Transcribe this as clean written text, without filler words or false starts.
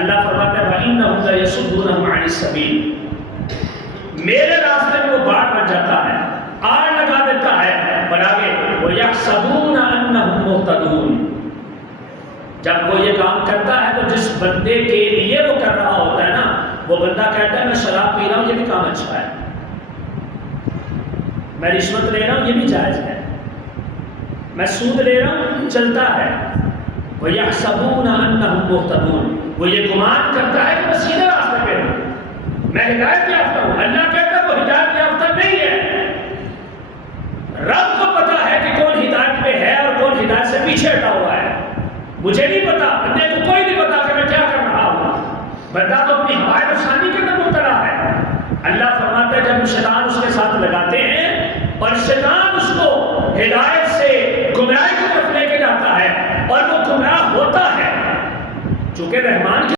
اللہ فرماتا ہے وَإِنَّهُمْ لَيَصُدُّونَهُمْ عَنِ السَّبِيلِ، میرے راستے میں وہ باڑ بن جاتا ہے، آڑ لگا دیتا ہے، اور آگے وَيَحْسَبُونَ أَنَّهُمْ مُهْتَدُونَ، جب وہ یہ کام کرتا ہے تو جس بندے کے لیے وہ کر رہا ہوتا ہے نا، وہ بندہ کہتا ہے میں شراب پی رہا ہوں، یہ بھی کام اچھا ہے، میں رشوت لے رہا ہوں، یہ بھی جائز ہے، میں سود لے رہا ہوں، چلتا ہے، وَيَحْسَبُونَ أَنَّهُمْ مُهْتَدُونَ، وہ یہ گمان کرتا ہے کہ میں سیدھے راستے پہ ہوں، میں ہدایت یافتہ ہوں۔ اللہ کہتا ہے وہ ہدایت یافتہ نہیں ہے، رب کو پتا ہے کہ کون ہدایت پہ ہے اور کون ہدایت سے پیچھے ہٹا ہوا ہے، مجھے نہیں پتا، بندے کو کوئی نہیں پتا کہ میں کیا کر رہا ہوں، بندہ تو